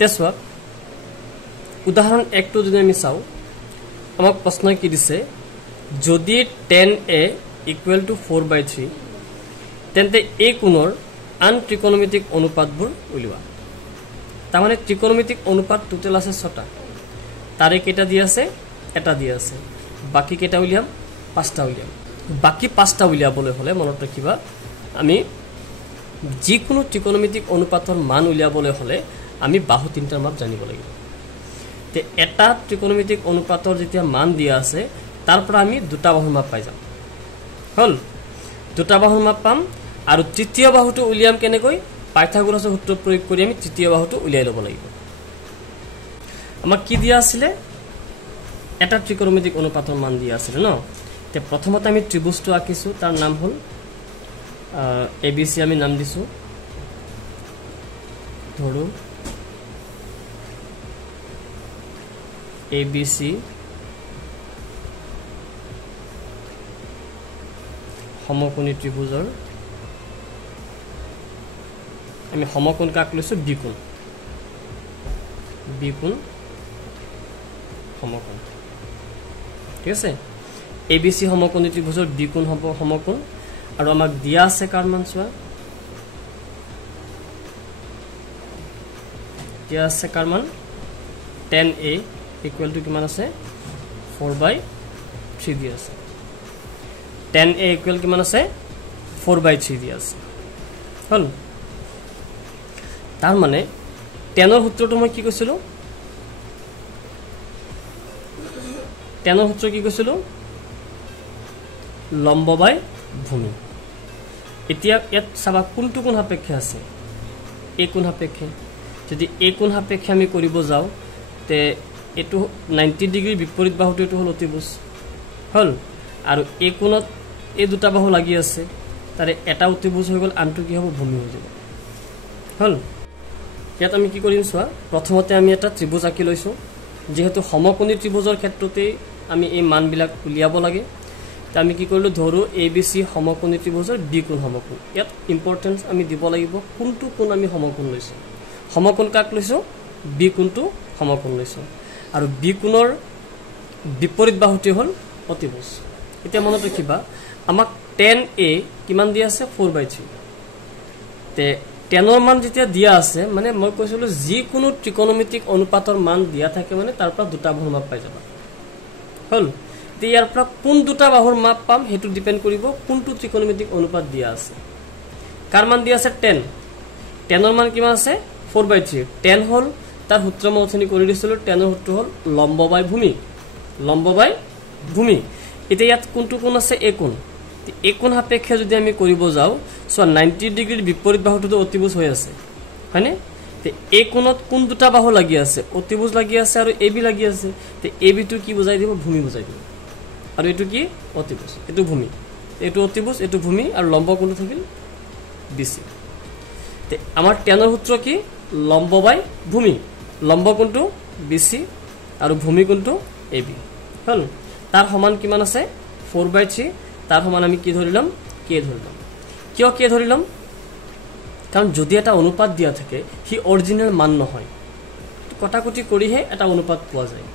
তেছুৱা উদাহৰণ 1 টো যদি আমি চাও আমাক প্ৰশ্ন কি দিছে যদি tan a = 4/3 তেন্তে এই কোণৰ আন ত্ৰিকোণমিতিক অনুপাতবোৰ উলিওৱা তাৰ মানে ত্ৰিকোণমিতিক অনুপাত টোটাল আছে 6টা তাৰে কেটা দি আছে এটা দি আছে বাকি কেটা উলিয়াম 5টা উলিয়াম বাকি 5টা উলিয়াবলৈ হলে মনত ৰাখিবা আমি যিকোনো ত্ৰিকোণমিতিক অনুপাতৰ মান উলিয়াবলৈ হলে আমি বাহু তিনটাৰ মাপ জানিব লাগিব তে এটা ত্ৰিকোণমিতিক অনুপাতৰ যেতিয়া মান দিয়া আছে তাৰ পৰা আমি দুটা বাহুৰ মাপ পাই যাম হল দুটা বাহুৰ মাপ পাম আৰু তৃতীয় বাহুটো উলিয়াম কেনেকৈ পাইথাগোৰাছৰ সূত্ৰ প্ৰয়োগ কৰি আমি তৃতীয় বাহুটো উলিয়াই ল'ব লাগিব আমাক কি দিয়া আছিল এটা ত্ৰিকোণমিতিক অনুপাতৰ মান দিয়া আছিল ন তে প্ৰথমতে আমি ত্ৰিভুজটো আঁকিছো তাৰ নাম হল ABC আমি নাম দিছো ধৰো ABC সমকোণী ত্ৰিভুজৰ আমি সমকোণ কাক লৈছো বিকোণ সমকোণ ঠিক আছে ABC সমকোণী ত্ৰিভুজৰ বিকোণ হ'ব সমকোণ আৰু আমাক দিয়া আছে কাৰ মান চোৱা দিয়া আছে কাৰ মান tan a = কিমান আছে 4/3 দিয়া আছে tan a = কিমান আছে 4/3 দিয়া আছে হল তাৰ মানে tan ৰ সূত্ৰটো মই কি কৈছিলো tan ৰ সূত্ৰ কি কৈছিলো লম্ব বাই ভূমি এতিয়া ইয়াত চাবা কোনটো কোণ সাপেক্ষে আছে এই কোণ সাপেক্ষে যদি এই কোণ সাপেক্ষে আমি কৰিব যাও তে এটো 90 ডিগ্ৰী বিপৰীত বাহুটো এটো হল অতিভুজ হল আৰু এই কোণত এই দুটা বাহু লাগি আছে তাৰে এটা অতিভুজ হৈ গল আনটো কি হ'ব ভূমি হৈ যাব হল ইয়াত আমি কি কৰিম চোৱা প্ৰথমতে আমি এটা ত্ৰিভুজ আঁকি লৈছো যেহেতু সমকোণী ত্ৰিভুজৰ ক্ষেত্ৰতে আমি এই মানবিলাক উলিয়াব লাগে তে আমি কি কৰিলো ধৰো ABC সমকোণী ত্ৰিভুজৰ বিকোণ সমকোণ ইয়াত ইম্পৰ্টেন্স আমি দিব লাগিব কোনটো কোণ আমি সমকোণ লৈছো সমকোণ কাক লৈছো বিকোণটো সমকোণ লৈছো আৰু বিকোণৰ বিপৰীত বাহুটি হল অতিভুজ এতিয়া মনত ৰাখিবা আমাক tan a কিমান দিয়া আছে 4/3 তে tan ৰ মান যেতিয়া দিয়া আছে মানে মই কৈছিলো যি কোনো ত্ৰিকোণমিতিক অনুপাতৰ মান দিয়া থাকে মানে তাৰ পৰা দুটা বাহুৰ মাপ পাই যাবা হল তে ইয়াৰ পৰা কোন দুটা বাহুৰ মাপ পাম হেতু ডিপেন্ড কৰিব কোনটো ত্ৰিকোণমিতিক অনুপাত দিয়া আছে কাৰ মান দিয়া আছে 10 ৰ মান কিমান আছে 4/3 10 হল তাৰ সূত্ৰ মই অথনি কৰি দিছিলো tan ৰ সূত্ৰ হল লম্ব বাই ভূমি এতিয়া ইয়াত কোনটো কোণ আছে এই কোণ এই কোণ সাপেক্ষে যদি আমি কৰিব যাও সো 90 ডিগ্ৰীৰ বিপৰীত বাহুটো অতিভুজ হৈ আছে হয়নে তে এই কোণত কোন দুটা বাহু লাগি আছে অতিভুজ লাগি আছে আৰু AB লাগি আছে তে AB টো কি বুজাই দিব ভূমি বুজাই দিব আৰু এটো কি অতিভুজ এটো ভূমি এটো অতিভুজ এটো ভূমি আৰু লম্ব কোণটো থাকিল BC তে আমাৰ tan ৰ সূত্ৰ কি লম্ব বাই ভূমি লম্ব কোণটো BC আৰু ভূমি কোণটো AB হল তাৰ সমান কিমান আছে 4/3 তাৰ সমান আমি কি ধৰিলাম k ধৰিলাম কিয় k ধৰিলাম কাৰণ যদি এটা অনুপাত দিয়া থাকে হি অৰিজিনাল মান নহয় কটাকটি কৰিহে এটা অনুপাত পোৱা যায়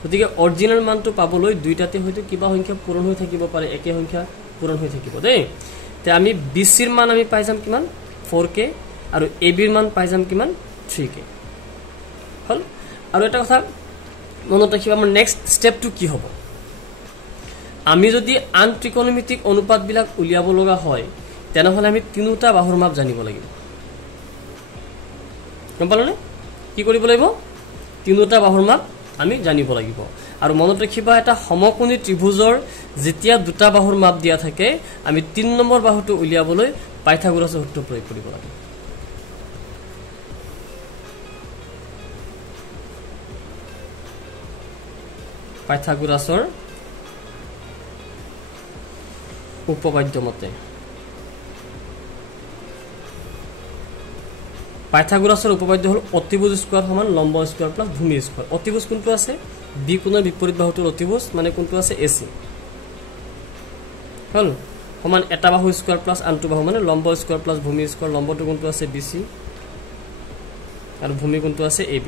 গতিকে অৰিজিনাল মানটো পাবলৈ দুইটাতে হয়তো কিবা সংখ্যা পূৰণ হৈ থাকিব পাৰে একে সংখ্যা পূৰণ হৈ থাকিব দেই তে আমি BC ৰ মান আমি পাই যাম কিমান 4k আৰু AB ৰ মান পাই যাম কিমান 3k হল আৰু এটা কথা মনত ৰাখিবা আমাৰ নেক্সট স্টেপটো কি হ'ব আমি যদি আন ত্ৰিকোণমিতিক অনুপাত বিলাক উলিয়াব লগা হয় তেনেহলে আমি তিনিটা বাহুৰ মাপ জানিব লাগিব গম পালনে কি কৰিব লাগিব তিনিটা বাহুৰ মাপ আমি জানিব লাগিব আৰু মনত ৰাখিবা এটা সমকোণী ত্ৰিভুজৰ যেতিয়া দুটা বাহুৰ মাপ দিয়া থাকে আমি 3 নম্বৰ বাহুটো উলিয়াবলৈ পাইথাগোৰাছৰ সূত্ৰ প্ৰয়োগ কৰিব লাগে পাইথাগোৰাছৰ উপপাদ্য মতে পাইথাগোৰাছৰ উপপাদ্য হল অতিভুজ স্কয়াৰ সমান লম্ব স্কয়াৰ প্লাস ভূমি স্কয়াৰ অতিভুজ কোনটো আছে বি কোণৰ বিপৰীত বাহুটোৰ অতিভুজ মানে কোনটো আছে AC হল সমান এটা বাহু স্কয়াৰ প্লাস আনটো বাহু মানে লম্ব স্কয়াৰ প্লাস ভূমি স্কয়াৰ লম্বটো কোনটো আছে BC আৰু ভূমি কোনটো আছে AB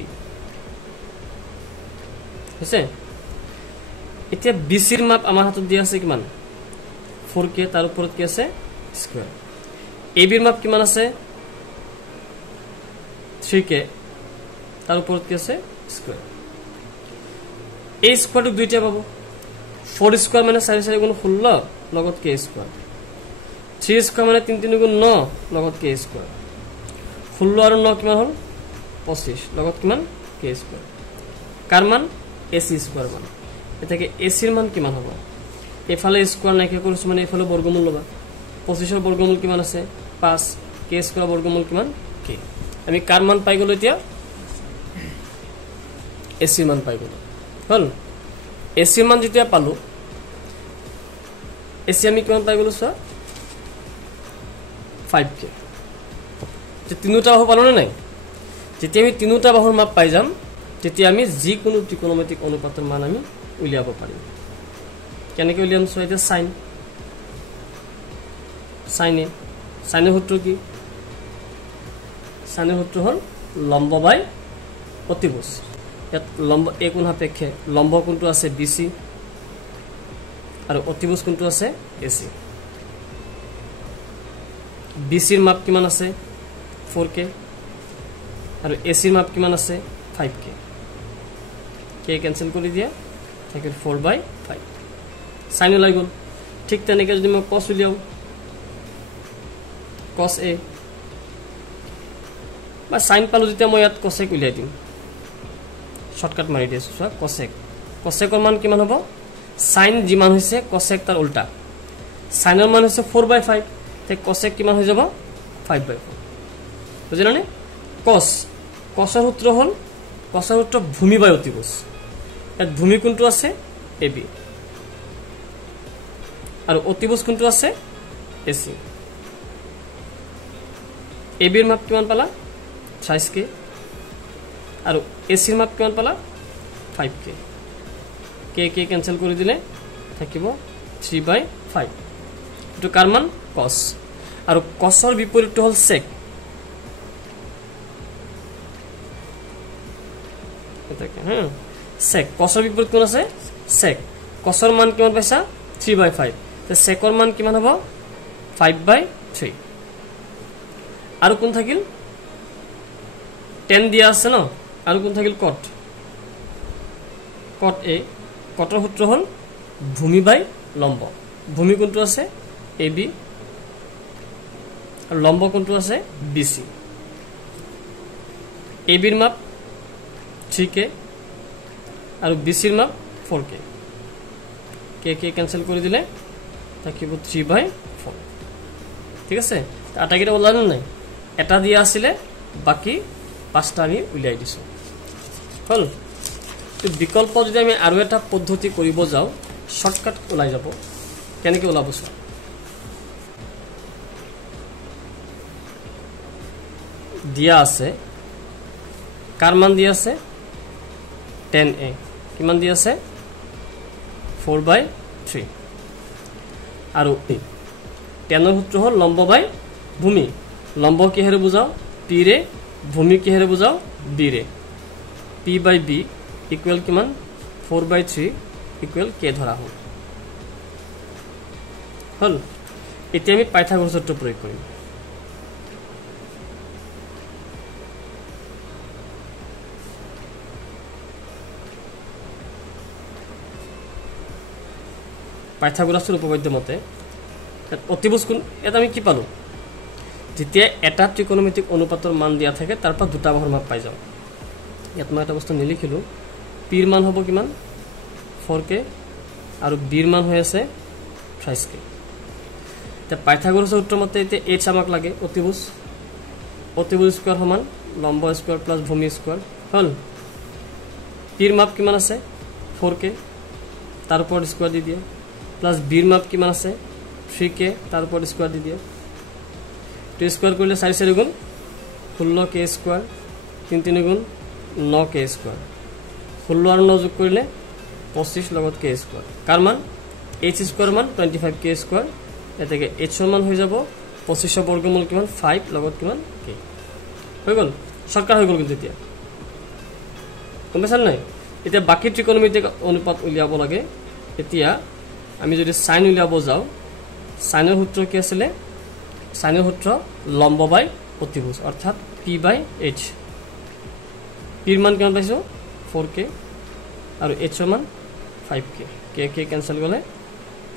হৈছে এতিয়া BC ৰ মাপ আমাৰ হাতত দিয়া আছে কিমান 4k তাৰ ওপৰত কি আছে স্কয়াৰ AB ৰ মাপ কিমান আছে 3k তাৰ ওপৰত কি আছে স্কয়াৰ a স্কয়াৰটো দুইটা পাব 4 স্কয়াৰ মানে 4 4 গুণ 16 লগত k স্কয়াৰ 3 স্কয়াৰ মানে 3 3 গুণ 9 লগত k স্কয়াৰ 16 আৰু 9 কিমান হল 25 লগত কিমান k স্কয়াৰ কাৰ মান ac স্কয়াৰ মান এটাকে ac ৰ মান কিমান হ'ব এফালে স্কয়াৰ নাইকে কৰিছো মানে এফালে বৰ্গমূল লবা 25 ৰ বৰ্গমূল কিমান আছে 5 k স্কয়াৰ বৰ্গমূল কিমান k আমি কাৰ মান পাই গলো এতিয়া ac ৰ মান পাই গলো হল ac ৰ মান যেতিয়া পালো ac আমি কিমান পাই গলো সা 5k যে তিনিটা বাহু পালো নাই যেতিয়া আমি তিনিটা বাহুৰ মাপ পাই যাম তেতিয়া আমি যিকোনো ত্ৰিকোণমিতিক অনুপাতৰ মান আমি উলিয়াব পাৰিম কেনেকৈ উলিয়াম সো এটা সাইন সাইনের সূত্র কি সাইনের সূত্র হল লম্ব বাই অতিভুজ ইয়াত লম্ব a কোণ সাপেক্ষে লম্ব কোণটো আছে BC আৰু অতিভুজ কোণটো আছে AC BC ৰ মাপ কিমান আছে 4k আৰু AC ৰ মাপ কিমান আছে 5k k ক্যান্সেল কৰি দিয়া থাকিল 4/5 সাইন ওলাই গল ঠিক তেনেকৈ যদি মই cos উলিয়াও cos a বা সাইন পালো যেতিয়া মই ইয়াত cosec উলিয়াই দিম শর্টকাট মাৰি দিছো সো cosec ৰ মান কিমান হ'ব সাইন যিমান হৈছে cosec তাৰ উল্টা সাইনৰ মান হৈছে 4/5 তে cosec কিমান হৈ যাব 5/4 বুজিলানে cosৰ সূত্ৰ হল cosৰ সূত্ৰ ভূমি বাই অতিভুজ ইয়াত ভূমি কোনটো আছে AB আৰু অতিভুজ কোনটো আছে AC AB ৰ মাপ কিমান পালা 30k আৰু AC ৰ মাপ কিমান পালা 5k k ক্যান্সেল কৰি দিলে থাকিব 3/5 এটো কাৰ মান cos আৰু cosৰ বিপৰীতটো হল sec এটাকে sec cosৰ বিপৰীত কোন আছে sec cosৰ মান কিমান পাইছা 3/5 তে secৰ মান কিমান হ'ব 5/3 আৰু কোন থাকিল tan দিয়া আছে ন আৰু কোন থাকিল cot a cotৰ সূত্ৰ হল ভূমি বাই লম্ব ভূমি কোনটো আছে AB আৰু লম্ব কোনটো আছে BC AB ৰ মাপ 3k আৰু BC ৰ মাপ 4k k ক্যান্সেল কৰি দিলে থাকিব 3/4 ঠিক আছে আটাকিটা ওলালে নাই এটা দিয়া আছিল বাকি পাঁচটা আমি উলিয়াই দিছো হল তো বিকল্প যদি আমি আৰু এটা পদ্ধতি কৰিব যাও শৰ্টকাট ওলাই যাব কেনেকৈ ওলাব সা দিয়া আছে কাৰ মান দিয়া আছে 10a কিমান দিয়া আছে 4/3 আৰু 10 ৰ সূত্ৰ হল লম্ব বাই ভূমি লম্ব কিহেৰে বুজাও p ৰে ভূমি কিহেৰে বুজাও b ৰে p/b ইকুয়াল কিমান 4/3 ইকুয়াল k ধৰা হল এতিয়া আমি পাইথাগোৰাছ সূত্ৰ প্ৰয়োগ কৰিম পাইথাগোৰাছৰ উপপাদ্য মতে অতিভুজ কোণ এটা আমি কি পালো যেতিয়া এটা ত্ৰিকোণমিতিক অনুপাতৰ মান দিয়া থাকে তাৰ পৰা দুটা বাহুৰ মাপ পাই যাও ইয়াত মই এটা বস্তু নিলিখিলো p ৰ মান হ'ব কিমান 4k আৰু b ৰ মান হৈ আছে 30k তে পাইথাগোৰাছৰ সূত্ৰ মতে এতে h আমাক লাগে অতিভুজ স্কয়াৰ সমান লম্ব স্কয়াৰ প্লাস ভূমি স্কয়াৰ হল p ৰ মাপ কিমান আছে 4k তাৰ ওপৰত স্কয়াৰ দি দিয়া প্লাস b ৰ মাপ কিমান আছে 3k তাৰ ওপৰত স্কয়াৰ দি দিয়া টু স্কয়াৰ কৰিলে 4 4 গুণ 16k স্কয়াৰ 3 3 গুণ 9k স্কয়াৰ 16 আৰু 9 যোগ কৰিলে 25 লগত k স্কয়াৰ কাৰ মান h স্কয়াৰ মান 25k স্কয়াৰ এটাকে h ৰ মান হৈ যাব 25 বৰ্গমূল কিমান 5 লগত কিমান k হৈ গল শর্টকাট হৈ গ'ল কিন্তু এতিয়া গম পাইছা নাই এতিয়া বাকি ত্ৰিকোণমিতিক অনুপাত উলিয়াব লাগে এতিয়া আমি যদি সাইন উলিয়াব যাও সাইনৰ সূত্ৰ কি আছিল সাইনৰ সূত্ৰ লম্ব বাই অতিভুজ অৰ্থাৎ p/h p ৰ মান কিমান পাইছো 4k আৰু h ৰ মান 5k k কেনসেল গলে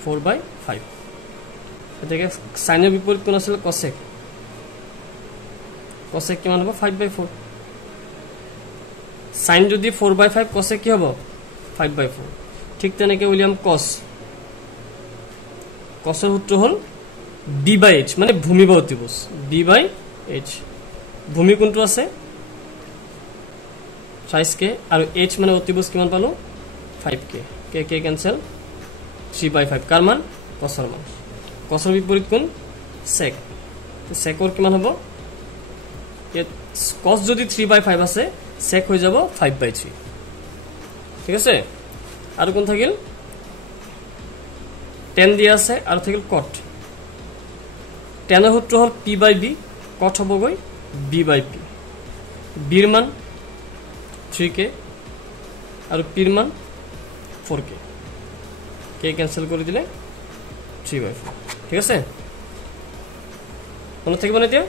4/5 এটাকে সাইনৰ বিপৰীত কোন আছিল cosec cosec কিমান হ'ব 5/4 sin যদি 4/5 cosec কি হ'ব 5/4 ঠিক তেনেকে উলিয়াম cos cosৰ সূত্ৰ হল d/h মানে ভূমি বা অতিভুজ d/h ভূমি কোনটো আছে 5k আৰু h মানে অতিভুজ কিমান পালো 5k k কেনসেল 3/5 কাৰ মান cosৰ মান cosৰ বিপৰীত কোন sec তো secৰ কিমান হ'ব cos যদি 3/5 আছে sec হৈ যাব 5/3 ঠিক আছে আৰু কোন থাকিল tan দিয়া আছে আৰু থাকিল cot tan ৰ সূত্ৰ হল p/b cot হ'ব গৈ b/p b ৰ মান 3k আৰু p ৰ মান 4k k কেনসেল কৰি দিলে 3/4 ঠিক আছে মনত থাকিব না এতিয়া